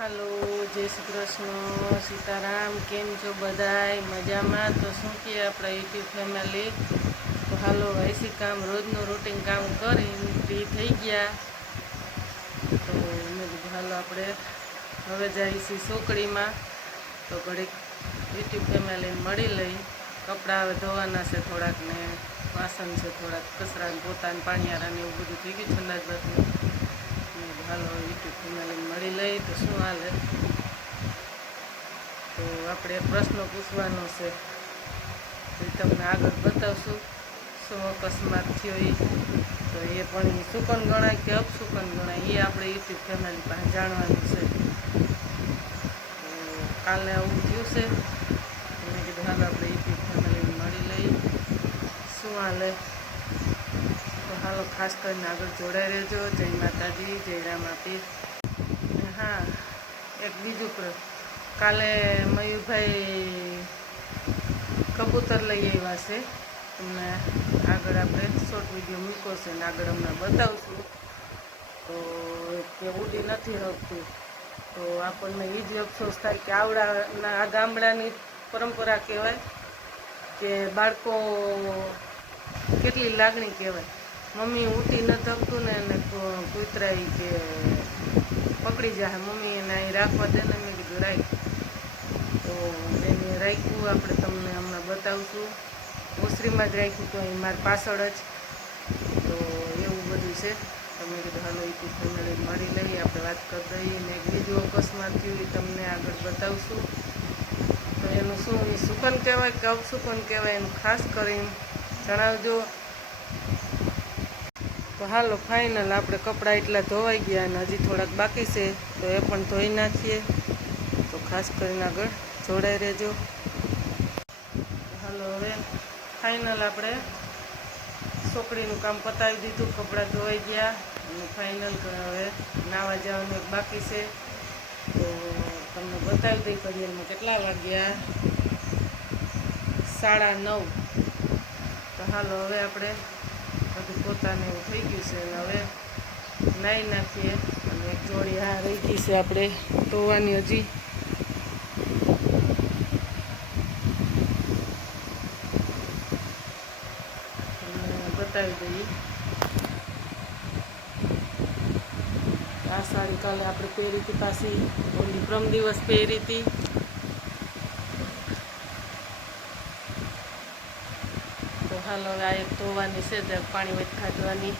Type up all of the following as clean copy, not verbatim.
Hello जय श्री कृष्ण सीताराम केम छो बधाय मजामां। तो शू कहे अपना यूट्यूब फैमिली तो हालो ऐसी काम रोजनु रूटीन काम करीने फ्री थई गया। तो मैं कीधुं हालो आपणे हवे जाईए सोकड़ी में तो घड़ीक यूट्यूब फैमिली मळी लई। कपड़ा हवे धोवाना छे थोड़ाक ने वासन छे थोड़ाक कचरा ने पोता ने पाणियारा ने एवुं बधुं थई गयुं छे अंदाजबातनुं। हालो यूट्यूब फैमिली मळी लई तो शू हाले। तो आपणे एक प्रश्न पूछवानो छे तो तमने आगळ बतावशुं शुं अकस्मात थयो ई। तो ए पण शुकन गणाय के अपशुकन गणाय ए आपणे यूट्यूब फैमिली पासे जाणवानुं छे। तो काले आवुं थयुं छे मैं कीधुं हालो आपणे यूट्यूब फैमिली मळी लई शुं हाले। तो हालो खास करीने आगळ जोडाई रहेजो। जय माताजी जय रामापीर। हाँ एक बीजू काले मयूरभाई कबूतर लई आव्या छे। तमने आगळ आपणे शॉर्ट विडियो मूक्यो छे ने आगळ हमणां बतावशुं। तो ते उडी नथी शकતું। तो આપણને એ જ અફસોસ થાય કે આવડાના આ ગામડાની પરંપરા કહેવાય કે બાળકો કેટલી લાગણી કહેવાય। મમ્મી ઉઠી ન શકતું ને એને કૂતરાઈ કે પકડી જાય મમ્મી એને અહીં રાખવા દે ને મેં કીધું રાખ। તો એને રાખ્યું આપણે તમને હમણાં બતાવશું। ઓસરીમાં જ રાખ્યું તો અહીં મારી પાછળ જ। તો એવું બધું છે। તો મેં કીધું હાલો यूट्यूब ફેમિલી મળી લઈએ આપણે વાત કરી દઈએ ને એક બીજું અકસ્માત થયું એ તમને આગળ બતાવશું। તો એનું શું એ શુકન કહેવાય કે અપશુકન કહેવાય એનું ખાસ કરીને જણાવજો। તો હાલો ફાઇનલ આપણે કપડાં એટલા ધોવાઈ ગયા અને હજી થોડાક બાકી છે તો એ પણ ધોઈ નાખીએ। તો ખાસ કરીને આગળ જોડાઈ રહેજો। હાલો હવે ફાઇનલ આપણે છોકરીનું કામ પતાવી દીધું કપડાં ધોવાઈ ગયા અને ફાઇનલ હવે નાવા જવાનું એક બાકી છે। તો તમને બતાવી દઈ ઘડિયાળમાં કેટલા વાગ્યા 9:30। તો હાલો હવે આપણે બધું પોતાને એવું થઈ ગયું છે અને હવે નાહી નાખીએ અને એક જોડી હા રહી ગઈ છે આપણે ધોવાની હજી। બતાવી દઈએ આ સાડી કાલે આપણે પહેરી હતી પાછી ઓલી પ્રમ દિવસ પહેરી હતી। તો હાલો હવે આ એક ધોવાની છે તો પાણી વચ ખાધવાની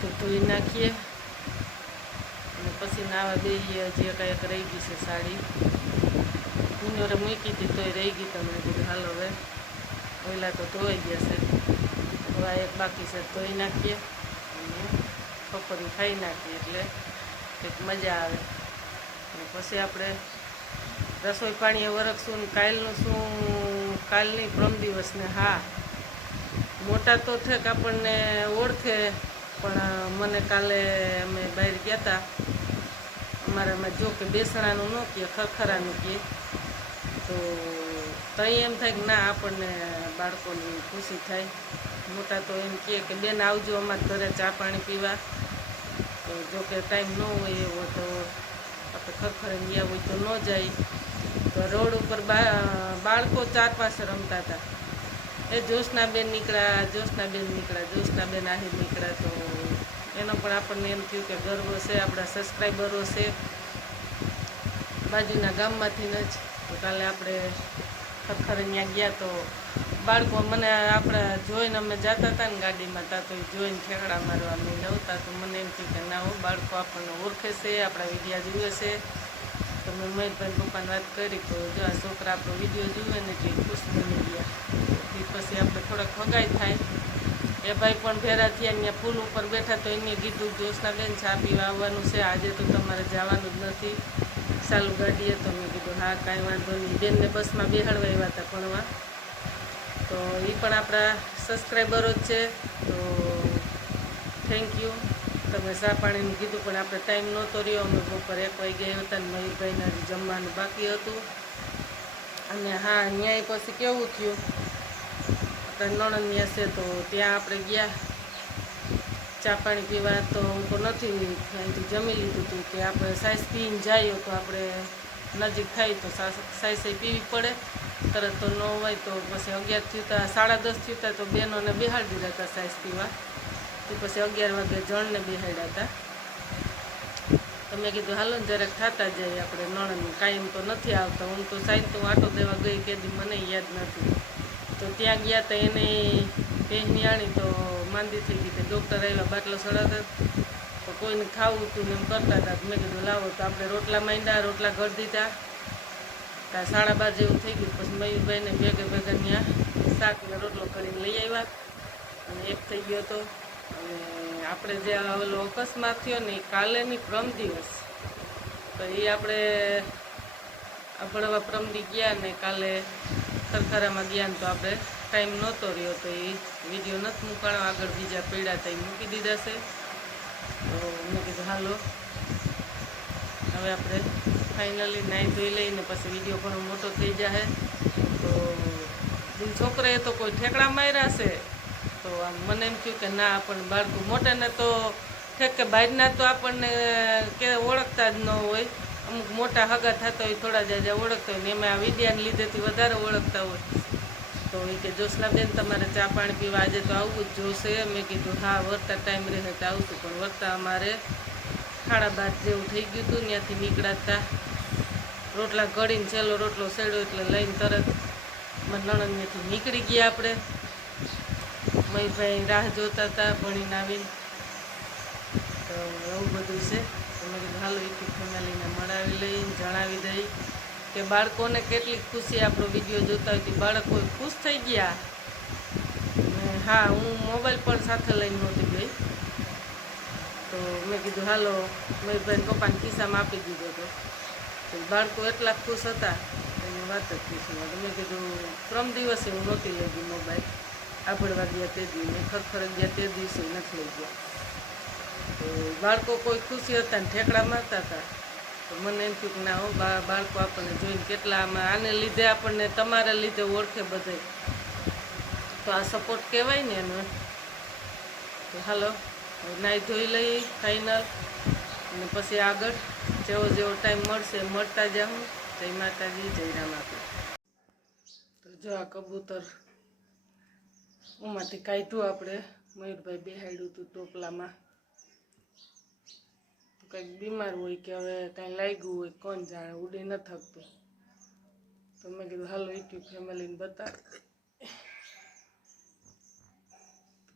તો ધોઈ નાખીએ અને પછી નાવા બેસીએ। હજી એક રહી ગઈ છે સાડી ઉનોરે મૂકી હતી તોય રહી ગઈ। તમને કીધું હાલો હવે ઓલા તો ધોવાઈ ગયા છે હવે આ એક બાકી છે ધોઈ નાખીએ અને બપોરી ખાઈ નાખીએ એટલે કંઈક મજા આવે। અને પછી આપણે રસોઈ પાણીએ વરખશું ને કાલનું શું કાલની પ્રમ દિવસને હા મોટા તો ઠેક આપણને ઓળખે પણ મને કાલે અમે બહાર ગયા હતા અમારામાં જો કે બેસણાનું ન કહે ખરખરાનું કહે તો તઈ એમ થાય કે ના આપણને બાળકોની ખુશી થાય। મોટા તો એમ કહે કે બેન આવજો અમારા ઘરે ચા પાણી પીવા। તો જો કે ટાઈમ ન હોય એવો તો આપણે ખરખરાને ગયા હોય તો ન જાય। તો રોડ ઉપર બાળકો 4-5 રમતા હતા એ જ્યોત્સનાબેન નીકળ્યા જ્યોત્સનાબેન નીકળ્યા જ્યોત્સનાબેન આહિર નીકળ્યા। તો એનો પણ આપણને એમ થયું કે ગર્વ છે આપણા સબસ્ક્રાઈબરો છે બાજુના ગામમાંથી જ। તો કાલે આપણે ખરખરે ત્યાં ગયા તો બાળકો મને આપણા જોઈને અમે જતા હતા ને ગાડીમાં તા તો જોઈને ઠેકડા મારવા માંડ્યા હતા। તો મને એમ થયું કે ના હો બાળકો આપણને ઓળખે છે આપણા વિડીયા જુએ છે। તો મેં મહેશભાઈ પપ્પાને વાત કરી તો જો આ છોકરા આપણો વિડીયો જુએ ને એટલે ખુશ બની ગયા। એ પછી આપણે થોડાક ભગાઈ થાય એ ભાઈ પણ ભેરા થયા ત્યાં પુલ ઉપર બેઠા તો એને કીધું જ્યોત્સનાબેન ચા પીવા આવવાનું છે આજે તો તમારે જવાનું જ નથી ચાલુ ગાડીએ। તો મેં કીધું હા કાંઈ વાંધો નહીં બેનને બસમાં બેહાડવા આવ્યા હતા ભણવા તો એ પણ આપણા સબસ્ક્રાઈબરો જ છે। તો થેન્ક યુ તમે ચા પાણીનું કીધું પણ આપણે ટાઈમ નહોતો રહ્યો અમે બપોર 1 વાગ્યા હતા ને મયુરભાઈને હજી જમવાનું બાકી હતું। અને હા અહીંયા પછી કેવું થયું આપણે નણંદ ત્યાં છે તો ત્યાં આપણે ગયા ચા પાણી પીવા તો હું તો નથી અહીંથી જમી લીધું હતું કે આપણે સાઈઝ પીને જઈએ તો આપણે નજીક થાય તો સાઈઝ પીવી પડે. તરત તો ન હોય તો પછી 11 થયું હતા, 10:30 થયું હતા તો બહેનોને બેહાડી દીધા હતા સાઈઝ પીવા. તો પછી 11 વાગે જણને બેહાડ્યા હતા. તો મેં કીધું હાલો ને જરાક થતા જાય આપણે નણંદ કાયમ તો નથી આવતા. હું તો સાઈઝ આટો દેવા ગઈ કેદી મને યાદ નથી. તો ત્યાં ગયા તો એને બહેની આણી તો માંદી થઈ ગઈ. ડૉક્ટર આવ્યા બાટલો ચડાવતા તો કોઈને ખાવું હતું ને એમ કરતા હતા. મેં કીધું લાવો તો આપણે રોટલા માંડ્યા, રોટલા ઘર દીધા. ત્યાં 12:30 જેવું થઈ ગયું. પછી મયુરભાઈને ભેગા ત્યાં શાક ને રોટલો કરીને લઈ આવ્યા અને એક થઈ ગયો હતો. અને આપણે જે ઓલો અકસ્માત થયો ને એ કાલેની પ્રમ દિવસ તો એ આપણે પ્રમદી ગયા ને કાલે ખરખરામાં ગયા ને તો આપણે ટાઈમ નહોતો રહ્યો તો એ વિડીયો નથી મૂકાણો. આગળ બીજા પીડા તો એ મૂકી દીધા છે. તો મેં કીધું હાલો હવે આપણે ફાઇનલી નાહી ધોઈ લઈને પછી વિડીયો ઘણો મોટો થઈ જાય. તો છોકરાએ તો કોઈ ઠેકડા માર્યા છે તો આમ મને એમ થયું કે ના આપણને બાળકો મોટાને તો ઠેક કે બહારના તો આપણને કે ઓળખતા જ ન હોય. અમુક મોટા હગા થતા હોય થોડા જાજા ઓળખતા હોય ને એમાં આ વિદ્યાને લીધેથી વધારે ઓળખતા હોય. તો એ કે જોશનાબેન તમારે ચા પાણી પીવા આજે તો આવવું જ જોશે. મેં કીધું હા વરતા ટાઈમ રહે તો આવશું. પણ વરતા અમારે 12:30 જેવું થઈ ગયું હતું. ત્યાંથી નીકળાતા રોટલા ઘડીને છેલ્લો રોટલો સેડ્યો એટલે લઈને તરત નણંદનેથી નીકળી ગયા આપણે. મયુરભાઈ રાહ જોતા હતા ભણીને આવીને. તો એવું બધું છે. તો મેં કીધું હાલો યુટ્યુબ ફેમિલીને મળાવી લઈને જણાવી દઈ કે બાળકોને કેટલી ખુશી આપણો વિડીયો જોતા હોય તો બાળકો ખુશ થઈ ગયા. હા હું મોબાઈલ પણ સાથે લઈને નહોતી ગઈ. તો મેં કીધું હાલો મયુરભાઈને પપ્પાને ખિસ્સામાં આપી દીધો હતો. તો બાળકો એટલા ખુશ હતા એની વાત જ પૂછવા. તો મેં કીધું પ્રમ દિવસે હું નહોતી લઈ ગઈ મોબાઈલ. આભળવા ગયા તે દિવસે, ખરખર ગયા તે દિવસે નથી લઈ ગયા. તો બાળકો કોઈ ખુશી હતા ને ઠેકડા મારતા હતા. તો મને એમ થયું કે ના હો બાળકો આપણને જોઈને કેટલા આમાં આને લીધે આપણને તમારા લીધે ઓળખે બધે. તો આ સપોર્ટ કહેવાય ને એનો. તો હાલો નાહી ધોઈ લઈ ફાઇનલ અને પછી આગળ જેવો ટાઈમ મળશે મળતા જાઉં. જય માતાજી, જય રામ આપે. તો જો આ કબૂતર ઉમાંથી કાઢ્યું આપણે. મયુરભાઈ બેહાડ્યું હતું ટોપલામાં. કંઈક બીમાર હોય કે હવે કાંઈ લાગ્યું હોય કોણ જાણે, ઉડી ન થકતું. તો મેં કીધું હાલો યુટ્યુબ ફેમિલીને બતાવ.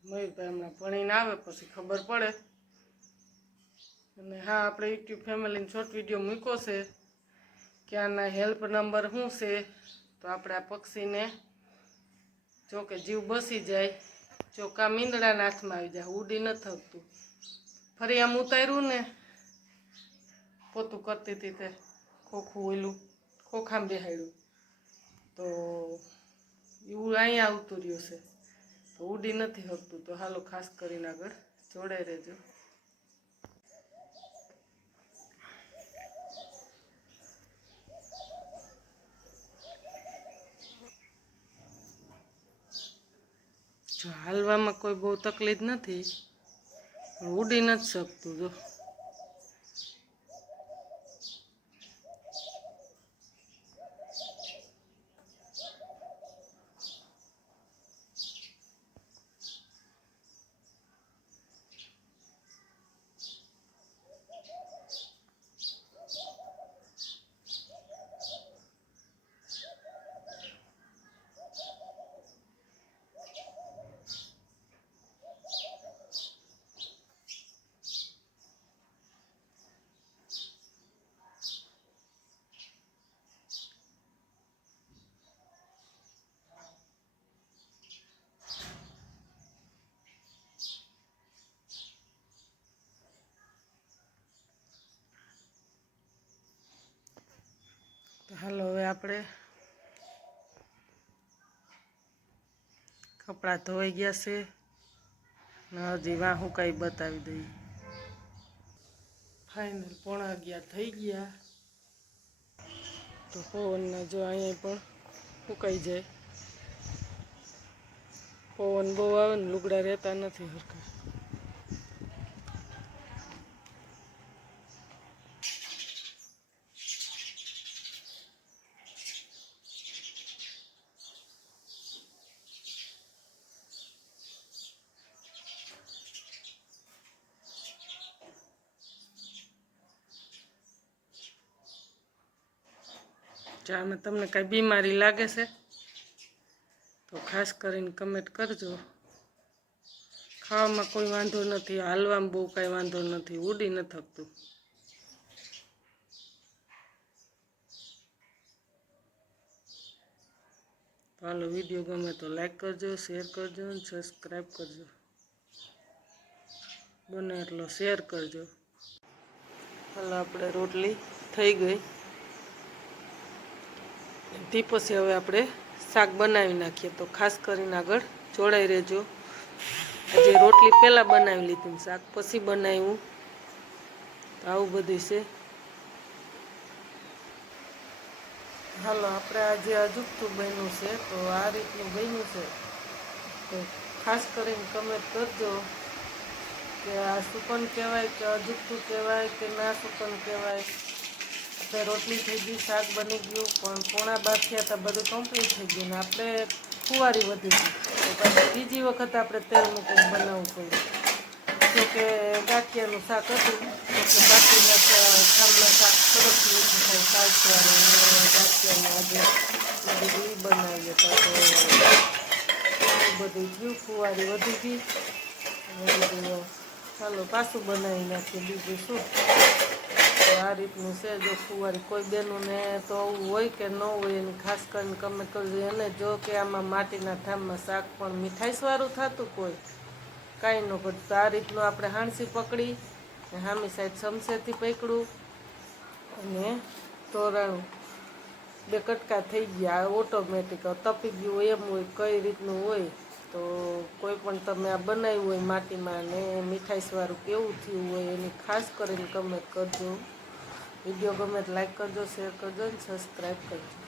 મયુરભાઈ હમણાં ભણીને આવે પછી ખબર પડે. અને હા આપણે યુટ્યુબ ફેમિલીને શોર્ટ વિડીયો મૂક્યો છે કે આના હેલ્પ નંબર શું છે. તો આપણે આ પક્ષીને જો કે જીવ બસી જાય, જો કા મીંદડાના હાથમાં આવી જાય, ઉડી ન થકતું. ફરી આમ ઉતાર્યું ને પોતું કરતી હતી તે ખોખું ઓલું ખોખામાં બેહાડ્યું તો એવું અહીંયા આવતું રહ્યું છે. તો ઉડી નથી શકતું. તો હાલો ખાસ કરીને આગળ જોડાઈ રહેજો. જો હાલવામાં કોઈ બહુ તકલીફ નથી, ઉડી નથી શકતું. જો હાલો હવે આપણે કપડાં ધોવાઈ ગયા છે ને હજી વાં હુકાઈ બતાવી દઈએ. ફાઇનલ 11:15 થઈ ગયા. તો પવનના જો અહીંયા પણ સુકાઈ જાય. પવન બહુ આવે ને લુગડા રહેતા નથી હરખા. ચામાં તમને કાંઈ બીમારી લાગે છે તો ખાસ કરીને કમેન્ટ કરજો. ખાવામાં કોઈ વાંધો નથી, હાલવામાં બહુ કાંઈ વાંધો નથી, ઉડી ન થકતું. હાલો, વિડીયો ગમે તો લાઈક કરજો, શેર કરજો અને સબસ્ક્રાઈબ કરજો. બને એટલો શેર કરજો. હાલો, આપણે રોટલી થઈ ગઈ. તે પછી હવે આપણે શાક બનાવી નાખીએ, તો ખાસ કરીને આગળ જોડાઈ રહેજો. આજે રોટલી પહેલાં બનાવી લીધી, શાક પછી બનાવ્યું, તો આવું બધું છે. હાલો, આપણે આજે અજુકતું બન્યું છે, તો આ રીતનું બન્યું છે. તો ખાસ કરીને કમેન્ટ કરજો કે આ સુકન કહેવાય કે અજુકતું કહેવાય કે ના સુકન કહેવાય. આપણે રોટલી થઈ ગઈ, શાક બની ગયું, પણ 11:30 થયા હતા, બધું કમ્પ્લીટ થઈ ગયું ને આપણે ફુવારી વધી ગઈ. તો પછી બીજી વખત આપણે તેલ મૂકીને બનાવવું પડ્યું. જોકે ગાંઠિયાનું શાક હતું, તો બાકીના ખામના શાક સરસ મીઠું થાય, કાચવાળું અને ગાંઠિયાનું આજે બધું બનાવીએ તો બધું થયું, ફુવારી વધી ગઈ અને બધું. ચાલો પાછું બનાવી નાખીએ, બીજું શું. તો આ રીતનું છે. જો ફુવારી કોઈ બેનોને તો આવું હોય કે ન હોય એની ખાસ કરીને કમેન્ટ કરજો. એને જો કે આમાં માટીના ઠામમાં શાક પણ મીઠાઈસવાળું થતું કોઈ કાંઈ ન કરતું. તો આ રીતનું આપણે હાણસી પકડી, સામી સાઈડ ચમચેથી પકડું અને તોરાણું, 2 કટકા થઈ ગયા. ઓટોમેટિક તપી ગયું એમ હોય, કઈ રીતનું હોય. તો કોઈ પણ તમે આ બનાવ્યું હોય માટીમાં ને મીઠાઈસવાળું કેવું થયું હોય એની ખાસ કરીને કમેન્ટ કરજો. વિડીયો ગમે તો લાઈક કરજો, શેર કરજો અને સબસ્ક્રાઈબ કરજો.